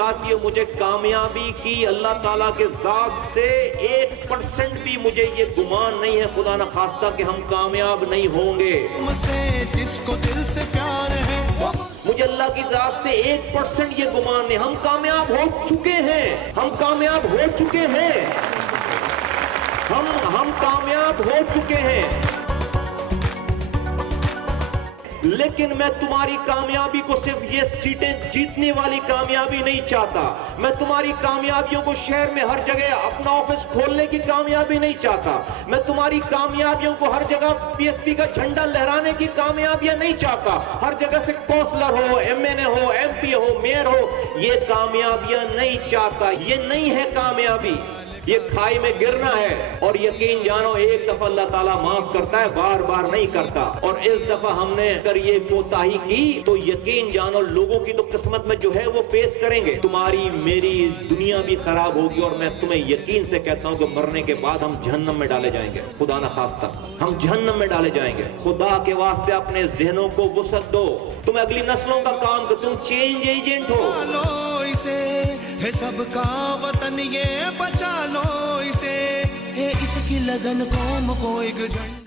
साथियों, मुझे कामयाबी की अल्लाह ताला के ज़ात से 1% भी मुझे ये गुमान नहीं है खुदा न खास्ता कि हम कामयाब नहीं होंगे। जिसको दिल से प्यार है मुझे अल्लाह की ज़ात से 1% ये गुमान नहीं, हम कामयाब हो चुके हैं, हम कामयाब हो चुके हैं, हम कामयाब हो चुके हैं। लेकिन मैं तुम्हारी कामयाबी को सिर्फ ये सीटें जीतने वाली कामयाबी नहीं चाहता, मैं तुम्हारी कामयाबियों को शहर में हर जगह अपना ऑफिस खोलने की कामयाबी नहीं चाहता, मैं तुम्हारी कामयाबियों को हर जगह पीएसपी का झंडा लहराने की कामयाबियां नहीं चाहता, हर जगह से काउंसलर हो, एमएनए हो, एमपी हो, मेयर हो, ये कामयाबियां नहीं चाहता। ये नहीं है कामयाबी, ये खाई में गिरना है। और यकीन जानो एक दफा अल्लाह ताला माफ करता है, बार बार नहीं करता। और इस दफा हमने अगर ये कोताही की तो यकीन जानो लोगों की तो किस्मत में जो है वो पेश करेंगे। तुम्हारी मेरी दुनिया भी खराब होगी और मैं तुम्हें यकीन से कहता हूँ कि मरने के बाद हम जहन्नम में डाले जाएंगे, खुदा ना खास्ता हम जहन्नम में डाले जाएंगे। खुदा के वास्ते अपने जहनों को वुसअत दो, तुम अगली नस्लों का काम करो, तुम चेंज एजेंट हो। इसे है सबका वतन ये बचा लो इसे, है इसकी लगन कौम को एक झंडा